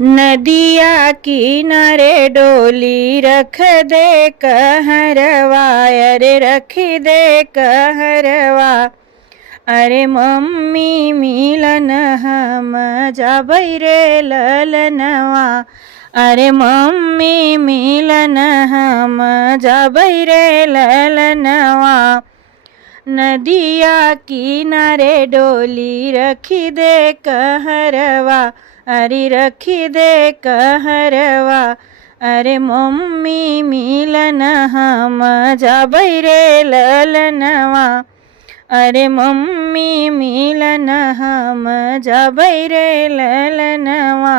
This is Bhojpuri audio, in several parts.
नदिया किनारे डोली रख दे कहरवा, अरे रख दे कहरवा। अरे मम्मी मिलन हम जाबै रे ललनवा, अरे मम्मी मिलन हम जाबै रे ललनवा। नदिया किनारे डोली रखी दे कहरवा, अरे रखी दे कहरवा। अरे मम्मी मिलन हम जाबै रे ललनवा, अरे मम्मी मिलन हम जाबै रे ललनवा।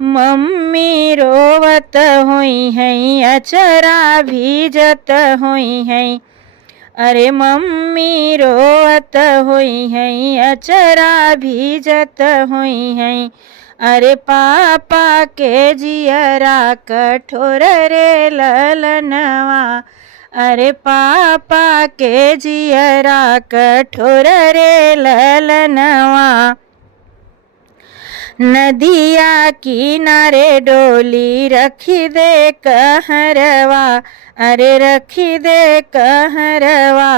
मम्मी रोवत होई है अचरा भीजत होई है, अरे मम्मी रोवत होई है अचरा भीजत होई है। अरे पापा के जियरा कठोर रे ललनवा, अरे पापा के जियरा कठोर रे ललनवा। नदिया किनारे डोली रखी दे कहरवा, अरे रखी दे कहरवा।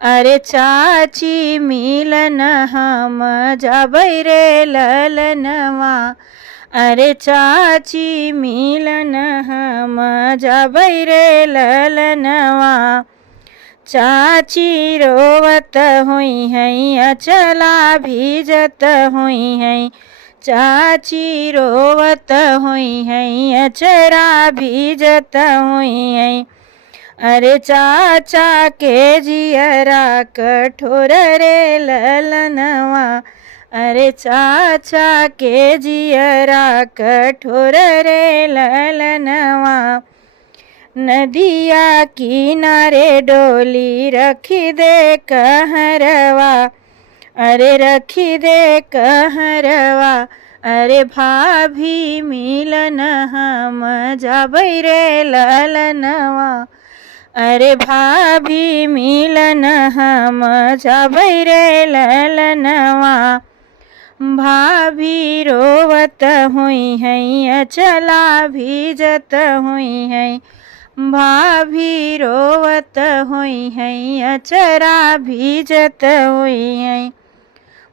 अरे चाची मिलन हम जाबै रे ललनवा, अरे चाची मिलन हम जाबै रे ललनवा। चाची रोवत होई है अचला भीजत होई है, चाची रोवत होई है अचरा भीजत होई है। अरे चाचा के जियरा कठोर रे ललनवा, अरे चाचा के जियरा कठोर रे ललनवा। नदिया किनारे डोली रखी दे कहरवा, अरे रखी दे कहरवा। अरे भाभी मिलन हम जाबै रे ललनवा, अरे भाभी मिलन हम जाबै रे ललनवा। भाभी रोवत होई है अचला भीजत होई है, भाभी रोवत होई है अचरा भीजत होई है।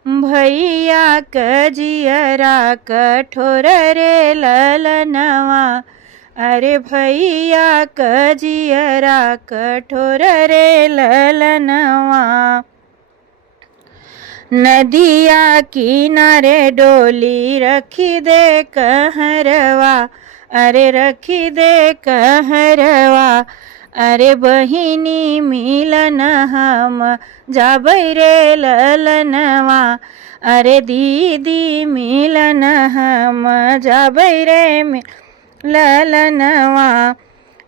भैया कजियरा कठोर रे ललनवा, अरे भैया कजियरा कठोर रे ललनवा। नदिया किनारे डोली रखी दे कहरवा, अरे रखी दे कहरवा। अरे बहिनी मिलन हम जाबै रे ललनवा, अरे दीदी मिलन हम जाबै रे ललनवा।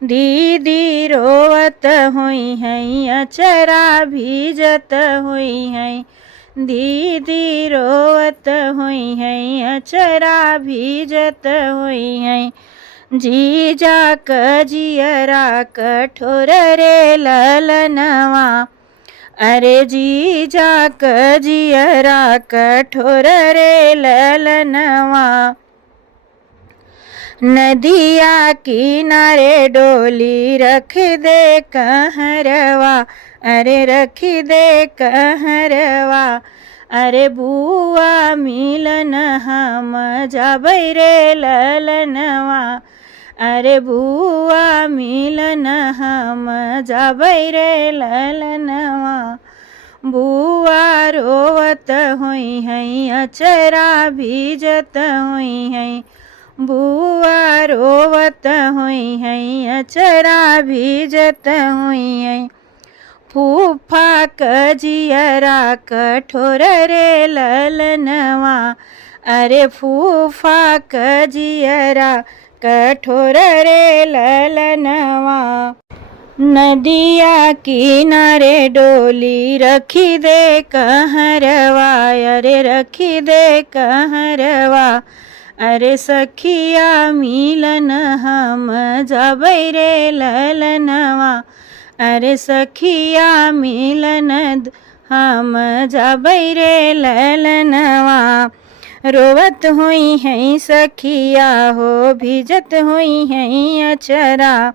दीदी रोवत होई है अचरा भीजत होई है, दीदी रोवत होई है अचरा भीजत होई है। जीजा कजियरा कठोर रे ललनवा, अरे जीजा कजियरा कठोर रे ललनवा। नदिया किनारे डोली रख दे कहरवा, अरे रख दे कहरवा। अरे बुआ मिलन हम जाबै रे ललनवा, अरे बुआ मिलन हम जाबै रे ललनवा। बुआ रोवत होई है अचरा भीजत होई है, बुआ रोवत होई है अचरा भीजत होई है। फूफा कजियरा कठोर रे ललनवा, अरे फूफा कजियरा कठोर रे ललनवा। नदिया किनारे डोली रखी दे कहरवा, अरे रखी दे कहरवा। अरे सखिया मिलन हम जाबै रे ललनवा, अरे सखिया मिलन हम जाबै रे ललनवा। रोवत हुई हैं सखिया हो भीजत हुई हैं अचरा।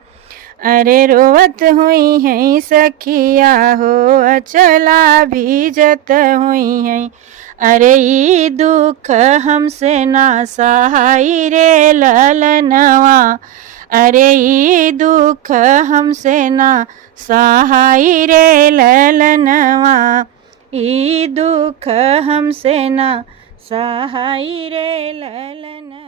अरे रोवत हुई हैं सखिया हो अचला भीजत हुई हैं। अरे ई दुख हमसे ना सहाई रे ललनवा। अरे ई दुख हमसे ना सहाई रे ललनवा। ई दुख हमसे ना सहाई रे ललनवा।